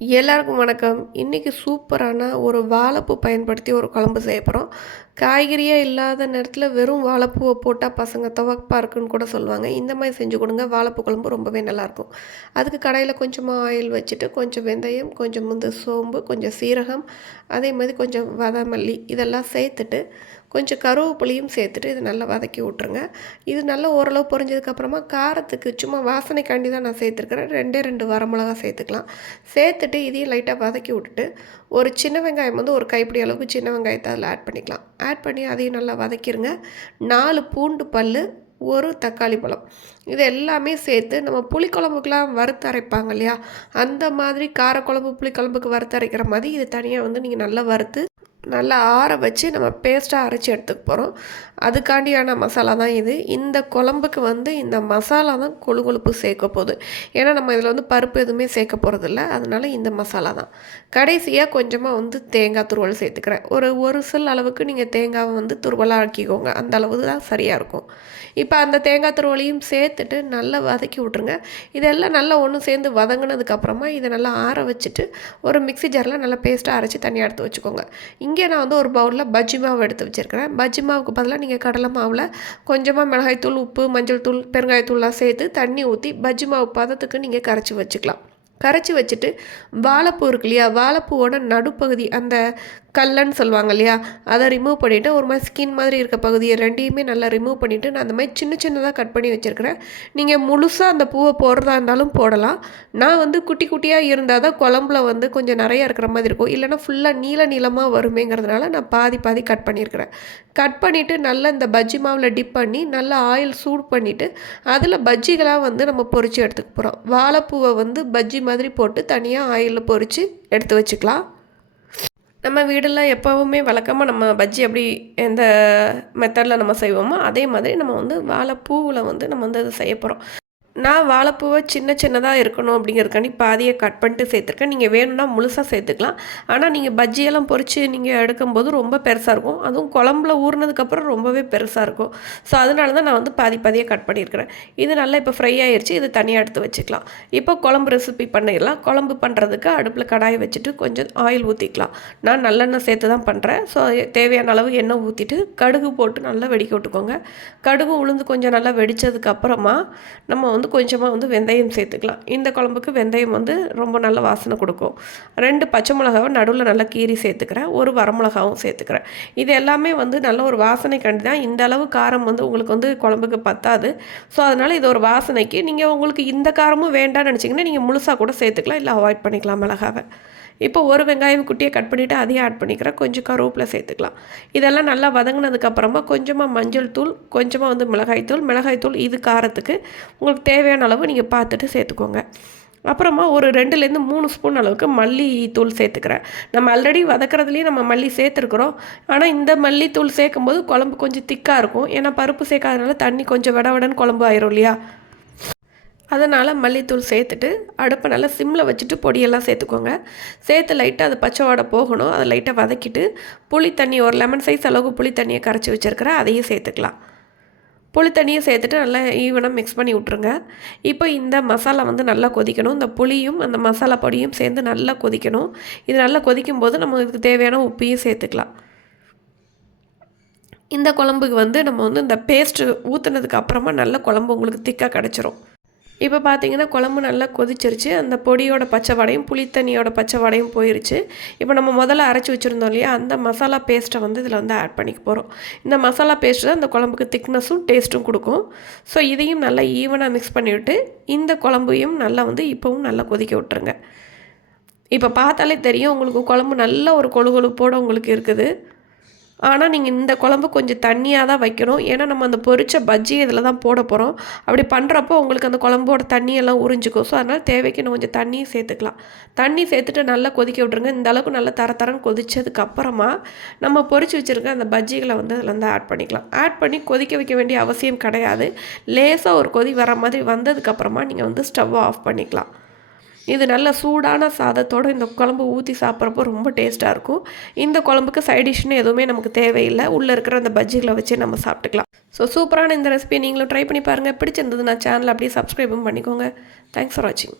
எல்லாருக்கும் வணக்கம். இன்றைக்கி சூப்பரான ஒரு வாழைப்பூ பயன்படுத்தி ஒரு குழம்பு செய்ய போகிறோம் காய்கறியே இல்லாத நேரத்தில் வெறும் வாழைப்பூவை போட்டால் பசங்க துவப்பாக இருக்குன்னு கூட சொல்லுவாங்க. இந்த மாதிரி செஞ்சு கொடுங்க. வாழைப்பூ குழம்பு ரொம்பவே நல்லாயிருக்கும். அதுக்கு கடையில் கொஞ்சமாக ஆயில் வச்சுட்டு கொஞ்சம் வெந்தயம் கொஞ்சம் முந்து சோம்பு கொஞ்சம் சீரகம் அதே மாதிரி கொஞ்சம் வதமல்லி இதெல்லாம் சேர்த்துட்டு கொஞ்சம் கருவேப்பிலையும் சேர்த்துட்டு இது நல்லா வதக்கி விட்ருங்க இது நல்லா ஓரளவு பொரிஞ்சதுக்கப்புறமா காரத்துக்கு சும்மா வாசனைக்காண்டி தான் நான் சேர்த்துருக்குறேன். ரெண்டே ரெண்டு வரமிளகா சேர்த்துக்கலாம். சேர்த்துட்டு இதையும் லைட்டாக வதக்கி விட்டுட்டு ஒரு சின்ன வெங்காயம் வந்து ஒரு கைப்பிடி அளவுக்கு சின்ன வெங்காயத்தை அதில் ஆட் பண்ணிக்கலாம். ஆட் பண்ணி அதையும் நல்லா வதக்கிடுங்க நாலு பூண்டு பல் ஒரு தக்காளி பழம். இது எல்லாமே சேர்த்து நம்ம புளிக்குழம்புக்கெலாம் வறுத்து அரைப்பாங்க இல்லையா? அந்த மாதிரி காரக்குழம்பு புளிக்குழம்புக்கு வறுத்து அரைக்கிற மாதிரி இது தனியாக வந்து நீங்கள் நல்லா வறுத்து நல்லா ஆற வச்சு நம்ம பேஸ்ட்டாக அரைச்சி எடுத்துக்க போகிறோம் அதுக்காண்டியான மசாலா தான் இது. இந்த குழம்புக்கு வந்து இந்த மசாலா தான் கொழு கொழுப்பு சேர்க்க போகுது. ஏன்னா நம்ம இதில் வந்து பருப்பு எதுவுமே சேர்க்க போகிறதில்ல அதனால இந்த மசாலா தான். கடைசியாக கொஞ்சமாக வந்து தேங்காய் துருவல் சேர்த்துக்கிறேன். ஒரு ஒரு சில் அளவுக்கு நீங்கள் தேங்காவை வந்து துருவலாக ஆக்கிக்கோங்க. அந்த அளவு தான் சரியாக இருக்கும். இப்போ அந்த தேங்காய் துருவலையும் சேர்த்துட்டு நல்லா வதக்கி விட்ருங்க இதெல்லாம் நல்லா ஒன்று சேர்ந்து வதங்கினதுக்கப்புறமா இதை நல்லா ஆற வச்சுட்டு ஒரு மிக்சி ஜாரில் நல்லா பேஸ்ட்டாக அரைச்சி தனியாக எடுத்து வச்சுக்கோங்க. இங்கே இங்கே நான் வந்து ஒரு பவுலில் பஜ்ஜி மாவு எடுத்து வச்சுருக்கிறேன். பஜ்ஜி மாவுக்கு பதிலாக நீங்கள் கடலை மாவில் கொஞ்சமாக மிளகாய்த்தூள் உப்பு மஞ்சள் தூள் பெருங்காயத்தூள்லாம் சேர்த்து தண்ணி ஊற்றி பஜ்ஜி மாவு பதத்துக்கு நீங்கள் கரைச்சி வச்சுக்கலாம். கரைச்சி வச்சுட்டு வாழைப்பூ இருக்கு இல்லையா? வாழைப்பூவோட நடுப்பகுதி அந்த கல்லன்னு சொல்லுவாங்க இல்லையா? அதை ரிமூவ் பண்ணிவிட்டு ஒரு மாதிரி ஸ்கின் மாதிரி இருக்க பகுதியை ரெண்டையுமே நல்லா ரிமூவ் பண்ணிவிட்டு நான் அந்த மாதிரி சின்ன சின்னதாக கட் பண்ணி வச்சுருக்கிறேன். நீங்கள் முழுசாக அந்த பூவை போடுறதா இருந்தாலும் போடலாம். நான் வந்து குட்டி குட்டியாக இருந்தால் தான் குழம்புல வந்து கொஞ்சம் நிறையா இருக்கிற மாதிரி இருக்கும். இல்லைனா ஃபுல்லாக நீள நீளமாக வருமேங்கிறதுனால நான் பாதி பாதி கட் பண்ணியிருக்கிறேன். கட் பண்ணிவிட்டு நல்லா இந்த பஜ்ஜி மாவில் டிப் பண்ணி நல்லா ஆயில் சூடு பண்ணிவிட்டு அதில் பஜ்ஜிகளாக வந்து நம்ம பொறிச்சு எடுத்துக்க போகிறோம் வாழைப்பூவை வந்து பஜ்ஜி மாதிரி மாதிரி போட்டு தனியாக ஆயிலில் பொறிச்சு எடுத்து வச்சுக்கலாம். நம்ம வீடெல்லாம் எப்போவுமே வழக்கமாக நம்ம பஜ்ஜி அப்படி எந்த மெத்தடில் நம்ம செய்வோமோ அதே மாதிரி நம்ம வந்து வாழைப்பூவில் வந்து நம்ம வந்து அதை செய்ய போகிறோம் நான் வாழைப்பூவை சின்ன சின்னதாக இருக்கணும் அப்படிங்கிறதுக்காண்டி பாதியை கட் பண்ணிட்டு சேர்த்துருக்கேன். நீங்கள் வேணும்னா முழுசாக சேர்த்துக்கலாம். ஆனால் நீங்கள் பஜ்ஜியெல்லாம் பொறிச்சு நீங்கள் எடுக்கும்போது ரொம்ப பெருசாக இருக்கும். அதுவும் குழம்புல ஊறினதுக்கப்புறம் ரொம்பவே பெருசாக இருக்கும். ஸோ அதனால தான் நான் வந்து பாதி பாதியாக கட் பண்ணியிருக்கிறேன். இது நல்லா இப்போ ஃப்ரை ஆயிடுச்சு இது தனியாக எடுத்து வச்சுக்கலாம். இப்போ குழம்பு ரெசிபி பண்ணிடலாம். குழம்பு பண்ணுறதுக்கு அடுப்பில் கடாயை வச்சுட்டு கொஞ்சம் ஆயில் ஊற்றிக்கலாம் நான் நல்லெண்ணெய் சேர்த்து தான் பண்ணுறேன் ஸோ தேவையான அளவு எண்ணெய் ஊற்றிட்டு கடுகு போட்டு நல்லா வெடிக்க விட்டுக்கோங்க. கடுகு உளுந்து கொஞ்சம் நல்லா வெடித்ததுக்கப்புறமா நம்ம வந்து வந்து கொஞ்சமாக வந்து வெந்தயம் சேர்த்துக்கலாம். இந்த குழம்புக்கு வெந்தயம் வந்து ரொம்ப நல்ல வாசனை கொடுக்கும். ரெண்டு பச்சை மிளகாவை நடுவில் நல்லா கீரி சேர்த்துக்கிறேன். ஒரு வரமிளகாவும் சேர்த்துக்கிறேன். இது எல்லாமே வந்து நல்ல ஒரு வாசனை கண்டு தான் இந்த அளவு காரம் வந்து உங்களுக்கு வந்து குழம்புக்கு பத்தாது. ஸோ அதனால் இது ஒரு வாசனைக்கு நீங்கள் உங்களுக்கு இந்த காரமும் வேண்டாம்னு நினச்சிங்கன்னா நீங்கள் முழுசாக கூட சேர்த்துக்கலாம். இல்லை அவாய்ட் பண்ணிக்கலாம் மிளகாவை. இப்போ ஒரு வெங்காயம் குட்டியை கட் பண்ணிவிட்டு அதையும் ஆட் பண்ணிக்கிறேன். கொஞ்சம் கருவேப்பிலை சேர்த்துக்கலாம். இதெல்லாம் நல்லா வதங்கினதுக்கப்புறமா கொஞ்சமாக மஞ்சள் தூள் கொஞ்சமாக வந்து மிளகாய் தூள். மிளகாய் தூள் இது காரத்துக்கு உங்களுக்கு தேவையான அளவு நீங்கள் பார்த்துட்டு சேர்த்துக்கோங்க. அப்புறமா ஒரு ரெண்டுலேருந்து மூணு ஸ்பூன் அளவுக்கு மல்லி தூள் சேர்த்துக்கிறேன். நம்ம ஆல்ரெடி வதக்கிறதுலேயே நம்ம மல்லி சேர்த்துருக்குறோம். ஆனால் இந்த மல்லித்தூள் சேர்க்கும்போது குழம்பு கொஞ்சம் திக்காக இருக்கும். ஏன்னா பருப்பு சேர்க்காதனால தண்ணி கொஞ்சம் விட விடன்னு குழம்பு ஆயிரும் இல்லையா? அதனால் மல்லித்தூள் சேர்த்துட்டு அடுப்பை நல்லா சிம்மில் வச்சுட்டு பொடியெல்லாம் சேர்த்துக்கோங்க. சேர்த்து லைட்டாக அது பச்சை வாடை போகணும். அதை லைட்டாக வதக்கிட்டு புளி தண்ணி ஒரு லெமன் சைஸ் அளவுக்கு புளி தண்ணியை கரைச்சி வச்சுருக்கிறேன் அதையும் சேர்த்துக்கலாம். புளி தண்ணியை சேர்த்துட்டு நல்லா ஈவனாக மிக்ஸ் பண்ணி விட்ருங்க இப்போ இந்த மசாலா வந்து நல்லா கொதிக்கணும். இந்த புளியும் அந்த மசாலா பொடியும் சேர்ந்து நல்லா கொதிக்கணும். இது நல்லா கொதிக்கும் போது நம்ம இதுக்கு தேவையான உப்பையும் சேர்த்துக்கலாம். இந்த குழம்புக்கு வந்து நம்ம வந்து இந்த பேஸ்ட்டு ஊற்றுனதுக்கு அப்புறமா நல்ல குழம்பு உங்களுக்கு திக்காக கிடச்சிரும். இப்போ பார்த்தீங்கன்னா குழம்பு நல்லா கொதிச்சிருச்சு. அந்த பொடியோட பச்சை வடையும் புளித்தண்ணியோட பச்சை வடையும் போயிருச்சு. இப்போ நம்ம முதல்ல அரைச்சி வச்சுருந்தோம் இல்லையா? அந்த மசாலா பேஸ்ட்டை வந்து இதில் வந்து ஆட் பண்ணிக்க போகிறோம் இந்த மசாலா பேஸ்ட்டு தான் அந்த குழம்புக்கு திக்னஸும் டேஸ்ட்டும் கொடுக்கும். ஸோ இதையும் நல்லா ஈவனாக மிக்ஸ் பண்ணிவிட்டு இந்த குழம்பையும் நல்லா வந்து இப்போவும் நல்லா கொதிக்க விட்டுருங்க. இப்போ பார்த்தாலே தெரியும் உங்களுக்கு குழம்பு நல்ல ஒரு கொழு கொழுப்போடு உங்களுக்கு இருக்குது. ஆனால் நீங்கள் இந்த குழம்பு கொஞ்சம் தண்ணியாக தான் வைக்கணும். ஏன்னா நம்ம அந்த பொரிச்ச பஜ்ஜி இதில் தான் போட போகிறோம் அப்படி பண்ணுறப்போ உங்களுக்கு அந்த குழம்போட தண்ணியெல்லாம் உறிஞ்சிக்கும். ஸோ அதனால் தேவைக்கு இன்னும் கொஞ்சம் தண்ணியும் சேர்த்துக்கலாம். தண்ணி சேர்த்துட்டு நல்லா கொதிக்க விட்ருங்க இந்த அளவுக்கு நல்லா தர தரன்னு கொதிச்சதுக்கு அப்புறமா நம்ம பொரிச்சு வச்சுருக்க அந்த பஜ்ஜிகளை வந்து அதில் வந்து ஆட் பண்ணிக்கலாம். ஆட் பண்ணி கொதிக்க வைக்க வேண்டிய அவசியம் கிடையாது. லேசாக ஒரு கொதி வர மாதிரி வந்ததுக்கப்புறமா நீங்கள் வந்து ஸ்டவ்வை ஆஃப் பண்ணிக்கலாம். இது நல்ல சூடான சாதத்தோடு இந்த குழம்பு ஊற்றி சாப்பிட்றப்போ ரொம்ப டேஸ்ட்டாக இருக்கும். இந்த குழம்புக்கு சைடிஷ்னு எதுவுமே நமக்கு தேவையில்லை. உள்ளே இருக்கிற அந்த பஜ்ஜிகளை வச்சு நம்ம சாப்பிட்டுக்கலாம். ஸோ சூப்பரான இந்த ரெசிபியை நீங்களும் ட்ரை பண்ணி பாருங்கள் பிடிச்சிருந்தது நான் சேனல் அப்படியே சப்ஸ்கிரைபும் பண்ணிக்கோங்க. தேங்க்ஸ் ஃபார் வாட்சிங்